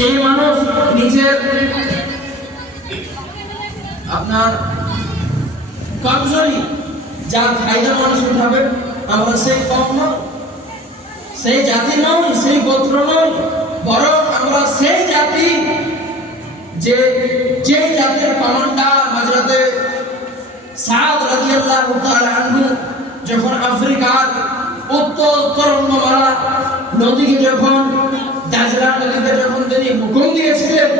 যে মানুষ নিজের আপনার কমজোরি যার ফায়দা মানুষ উঠাবে, আমরা সেই কম নয়, সেই জাতি নয়, সেই গোত্র নয়, বরং আমরা সেই জাতি যে জাতির কমান্ডার হযরতে সাদ রাদিয়াল্লাহু তাআলা আনহু যখন আফ্রিকার উত্তর তরঙ্গমালা নদীকে যখন দাজরা নদীতে যখন তিনি হুকুম দিয়েছিলেন,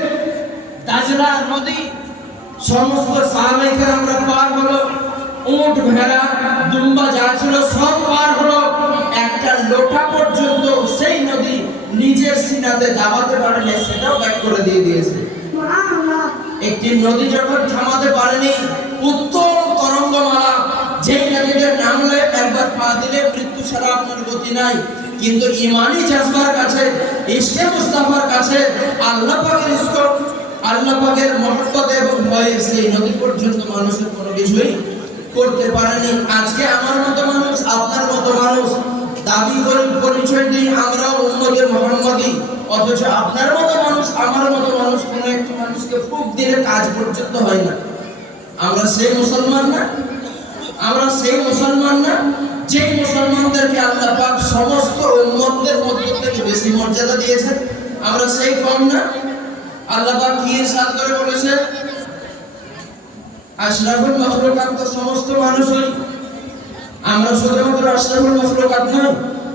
দাজরা নদী সমস্ত সাহাবায়ে কেরামরা পার হলো, উট ভেড়া দুম্বা যা ছিল সব পার হলো, একটা লোটা পর্যন্ত সেই নদী নিজের সিনাতে দাবাতে পারেনি, সেটাও ব্যাক করে দিয়েছে। একটি নদী যখন থামাতে পারেনি উত্তর তরঙ্গমালা, যেই নদীতে নামলে একবার পা দিলে মৃত্যু ছাড়া আপনার গতি নাই, কিন্তু ইমানি জাজবার কাছে, ইশকে মুস্তাফার কাছে আল্লাহ পাকের ইশক, আল্লাহ পাকের মহব্বত এবং ভয়ে সেই নদী পর্যন্ত মানুষের কোনো কিছুই করতে পারেনি। আজকে আমার মতো মানুষ, আপনার মতো মানুষ দাবি করে পরিচয় দিই আমরা উম্মতে মুহাম্মাদি, অথচ আপনার মতো মানুষ, আমার মতো মানুষ কোনো একটি মানুষকে ফুক দিলে কাজ পর্যন্ত হয় না। আমরা সেই মুসলমান না? আমরা সেই মুসলমান না যে মুসলমানদেরকে আল্লাহ পাক সমস্ত উম্মতদের মধ্য থেকে বেশি মর্যাদা দিয়েছেন? আমরা সেই কম না? আল্লাহ পাক কি ইরশাদ করে বলেছে, আশরাফুল মাখলুকাত তো সমস্ত মানুষই, আমরা শুধুমাত্র আশরাফুল মাখলুকাত নই।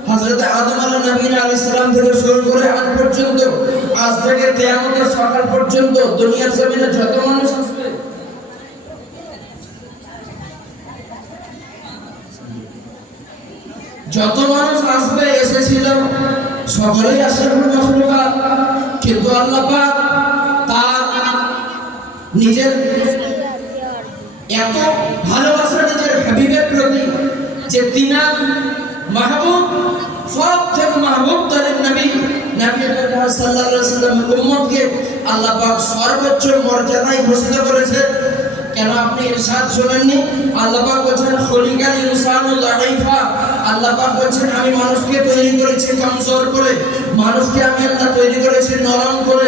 হযরত আদম আলাইহিস সালাম থেকে শুরু করে আজ পর্যন্ত, আজ থেকে কিয়ামতের সকাল পর্যন্ত দুনিয়ার জমিনে যত মানুষ আসবে, যত মানুষ আসবে এসেছিল সকলেই আশরাফুল মাখলুকাত, কিন্তু আল্লাহ পাক তার নিজের এত ভালোবাসা নিজের হাবিবের প্রতি যে তিনার মাহবুব, সব থেকে মাহবুব তারেন নবী সাল্লাল্লাহু আলাইহি ওয়াসাল্লামের উম্মতকে আল্লাহ পাক সর্বোচ্চ মর্যাদায় ঘোষিত করেছে। কেন আপনি ইরশাদ শুনেননি? আল্লাহ পাক বলেন খলিকাল ইনসানু যায়ফা, আল্লাহ পাক বলেন আমি মানুষকে তৈরি করেছি কমজোর করে, মানুষকে আমি আল্লাহ তৈরি করেছি নরম করে,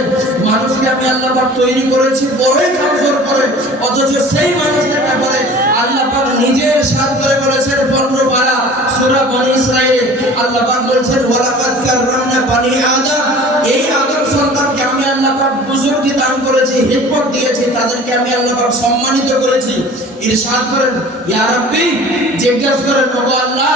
মানুষকে আমি আল্লাহ পাক তৈরি করেছি বড়ই কমজোর করে, অথচ সেই মানুষের ব্যাপারে আল্লাহ পাক নিজের ইরশাদ করে বলেছেন 15 পারা সূরা বনী ইসরাঈল, আল্লাহ পাক বলেছেন ওয়ালাকাদ কাররামনা বনী আদম, এই আদম সন্তানকে আমি আল্লাহ পাক বুজুর্গি দান করেছি, হিকমত দিয়েছি, তাদেরকে আমি আল্লাহ পাক সম্মানিত করেছি। ইরশাদ করেন ইয়া রাব্বি, জিজ্ঞাসা করেন ওগো আল্লাহ,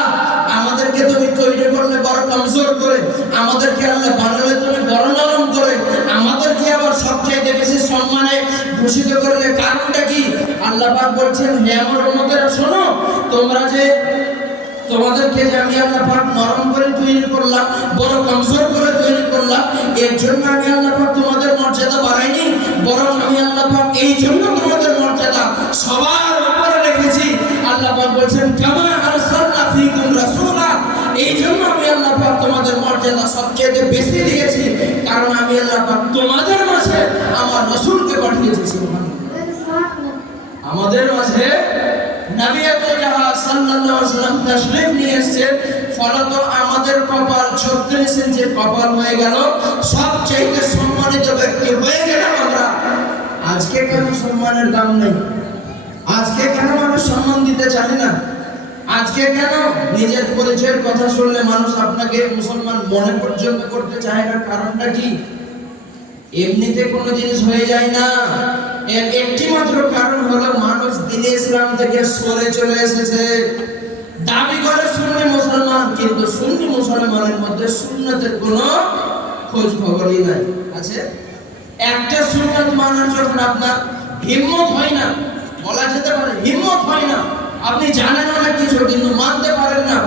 আমাদেরকে তুমি তৈরি করলে বড় কমজোর করে, আমাদেরকে আল্লাহ বানালে তুমি বড় নরম করে, আমাদেরকে আবার সবচেয়ে বেশি সম্মানে ভূষিত করলে, কারণটা কি? আল্লাহ পাক বলছেন হে আমার উম্মতেরা শোনো, তোমরা যে তোমাদেরকে যে আমি আল্লাহ পাক নরম করে তৈরি করলাম, বড় কমজোর করে তৈরি করলাম, এর জন্য আমি আল্লাহ পাক তোমাদের মর্যাদা বাড়াইনি, বরং আমি আল্লাহ পাক এই জন্য তোমাদের মর্যাদা সবার উপরে রেখেছি। আল্লাহ পাক বলছেন কামা আরসালনা ফীকুম রাসূলা, এই জন্য আমি আল্লাহ পাক তোমাদের মর্যাদা সবচেয়ে বেশি দিয়েছি, কারণ আমি আল্লাহ পাক তোমাদের মাঝে আমার রাসূলকে পাঠিয়েছি। সুবহানাল্লাহ। আমাদের মাঝে নবী আকরাম সাল্লাল্লাহু আলাইহি ওয়াসাল্লাম তাশরীফ নিয়ে এসেছেন, ফলত আমাদের কপাল 36 ইঞ্চির কপাল হয়ে গেল, সবচেয়ে সম্মানিত ব্যক্তি হয়ে গেলাম আমরা। আজকে কেন সম্মানের দাম নেই? আজকে কেন মানুষ সম্মান দিতে চায় না? আজকে কেন নিজের পরিচয়ের কথা শুনলে মানুষ আপনাকে মুসলমান মনে পর্যন্ত করতে চায় না? কারণটা কি? এমনিতে কোনো জিনিস হয়ে যায় না, এর একটি মাত্র কারণ হলো মানুষ দ্বীন ইসলাম থেকে সরে চলে এসেছে। দাবি করে সুন্নি মুসলমান, কিন্তু সুন্নি মুসলমানের মধ্যে সুন্নতের কোনো খোঁজ খবরই নাই। আছে একটা সুন্নাত মানার যখন আপনার হিম্মত হয় না, বলা যেতে পারে হিম্মত হয় না, আপনি জানেন অনেক কিছু কিন্তু মানতে পারেন না,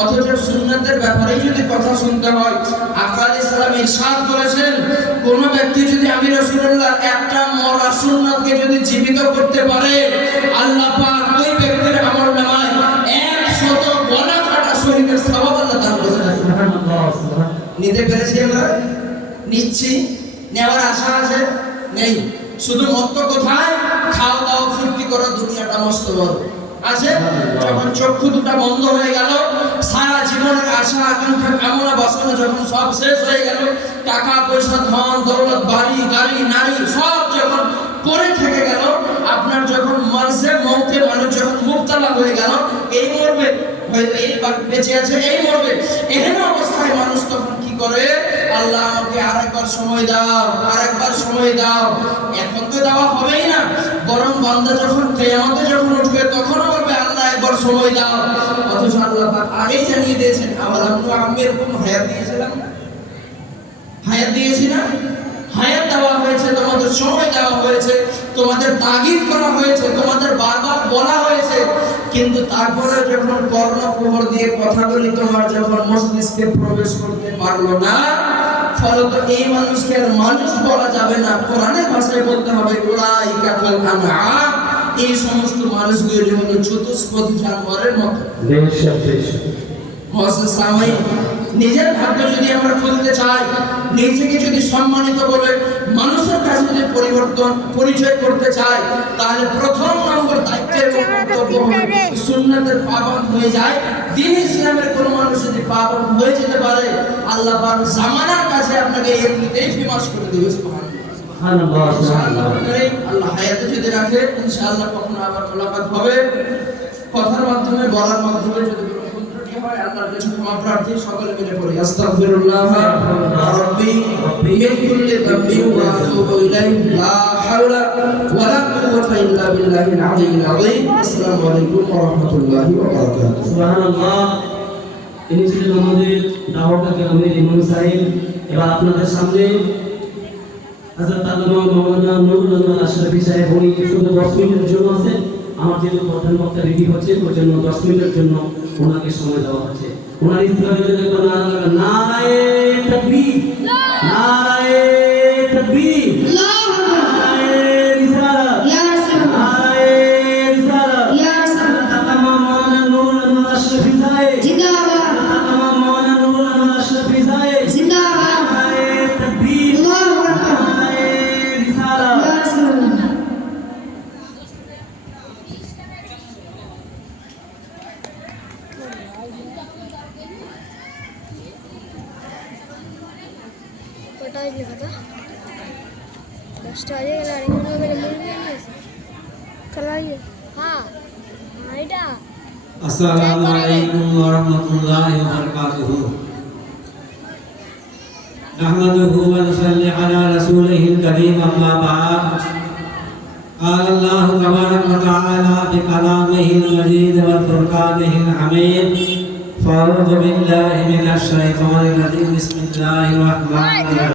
অথচ সুন্নাতের ব্যাপারেই যদি কথা শুনতে হয়, আকা আলাইহিস সালাম ইরশাদ করেছেন কোন ব্যক্তি যদি আমি রাসূলুল্লাহ একটা মরা সুন্নাতকে যদি জীবিত করতে পারে, আল্লাহ পাক ওই ব্যক্তির আমলনামায় 100 গলা কাটা শহীদের সওয়াব আল্লাহ দান করেছেন। সুবহানাল্লাহ। নিতে পেরেছি আমরা? নিচ্ছি? নেওয়ার আশা আছে? নেই। শুধু মত কোথায়? খাও দাও ফুর্তি করো, দুনিয়াটা মস্ত বড় আছে। যখন চক্ষু দুটো বন্ধ হয়ে গেল, সারা জীবনের আশা আকাঙ্ক্ষা কামনা বাসনা যখন সব শেষ হয়ে গেল, টাকা পয়সা ধন দৌলত দাড়ি নারী সব যখন পরে থেকে গেল, আপনার যখন মাঝে মৌতে মানুষ যখন মুক্তালা হয়ে গেল, এই মরবে হয়তো এই বেঁচে আছে এই মরবে, এহেন অবস্থায় মানুষ তখন কি করে, আল্লাহ আমাকে আরেকবার সময় দাও, আরেকবার সময় দাও। এখন তো দেওয়া হবেই না, বরং বান্দা যখন কিয়ামতে যখন উঠবে তখনও বলবে আল্লাহ একবার সময় দাও। অথচ আল্লাহ পাক আগেই জানিয়ে দিয়েছেন, আওয়ালাম আমি এরকম হায়াত দিয়েছিলাম না, হায়াত দিয়েছি না, হায়াত দেওয়া হয়েছে, তোমাদের সময় দেওয়া হয়েছে, তোমাদের তাগিদ করা হয়েছে, তোমাদের বারবার বলা হয়েছে, কিন্তু তারপরে যখন কর্ণকুহর দিয়ে কথাগুলি তোমার যখন মস্তিষ্কে প্রবেশ করতে পারলো না, ফলত এই মানুষকে আর মানুষ বলা যাবে না, কোরআনের ভাষায় বলতে হবে উলাইকা কাল আনআম, এই সমস্ত মানুষগুলি হলো চতুষ্পদ জানোয়ারের মতো। নিজের ভাগ্য যদি আমরা খুলতে চাই, নিজেকে যদি সম্মানিত বলে মানুষের কাছে যদি পরিচয় করতে চাই, তাহলে প্রথম নম্বর দায়িত্বের কর্তব্য হলো সুন্নাতের পাবন্দ হয়ে যায়। দ্বীন ইসলামের কোন মানুষ যদি পাবন্দ হয়ে যেতে পারে, আল্লাহ পাক জামানার কাছে আপনাকে এমনিতেই ফেমাস করে দেবে। সুবহানাল্লাহ। আল্লাহ হায়াতে যদি রাখে, ইনশাআল্লাহ কখনো আবার মোলাকাত হবে। কথার মাধ্যমে বলার মাধ্যমে যদি আল্লাহর কাছে ক্ষমা প্রার্থী, সকলে মিলে পড়ি আস্তাগফিরুল্লাহ রাব্বি মিন কুল্লি যামবি ওয়া আতুবু ইলাইহি লা হাওলা ওয়া লা কুওয়াতা ইল্লা বিল্লাহিল আলিয়্যিল আযীম। আসসালামু আলাইকুম ওয়া রাহমাতুল্লাহি ওয়া বারাকাতুহু। সুবহানাল্লাহ। ইনি ছিলেন আমাদের দাওয়াত আমির ইমাম সাহেব। এবার আপনাদের সামনে হযরত আল্লামা মাওলানা নুরুল আলম আশরাফি সাহেব, উনি শুধু 10 মিনিটের জন্য আছেন। আমার যেহেতু প্রধান বক্তা রেডি হচ্ছে, ওর জন্য 10 মিনিটের জন্য ওনাকে সময় দেওয়া হচ্ছে। ওনার ইসলামের জন্য নারায়ে তাকবীর, নারায়ে তাকবীর, নারায়ে রিসালাত, নারায়ে রিসালাত, আল্লামা মাওলানা নুরুল আলম আশরাফি সাহেব জিন্দাবাদ, আল্লামা মাওলানা নুরুল আলম আশরাফি সাহেব জিন্দাবাদ, নারায়ে তাকবীর, নারায়ে রিসালাত। लिखा था 10 आइए गाड़ी में मेरे मुंह में नहीं चलाइए। हाँ आइडा। अस्सलामु अलैकुम व रहमतुल्लाहि व बरकातुहू। नहमदुहु व नसल्ली अला रसूलिहिल करीम, अम्मा बाद। क़ाल अल्लाहु तबारक व तआला फी कलामिहिल मजीद व फुरक़ानिहिल हमीद। फ़अऊज़ु बिल्लाहि मिनश शैतानिर रजीम। बिस्मिल्लाहिर रहमानिर रहीम।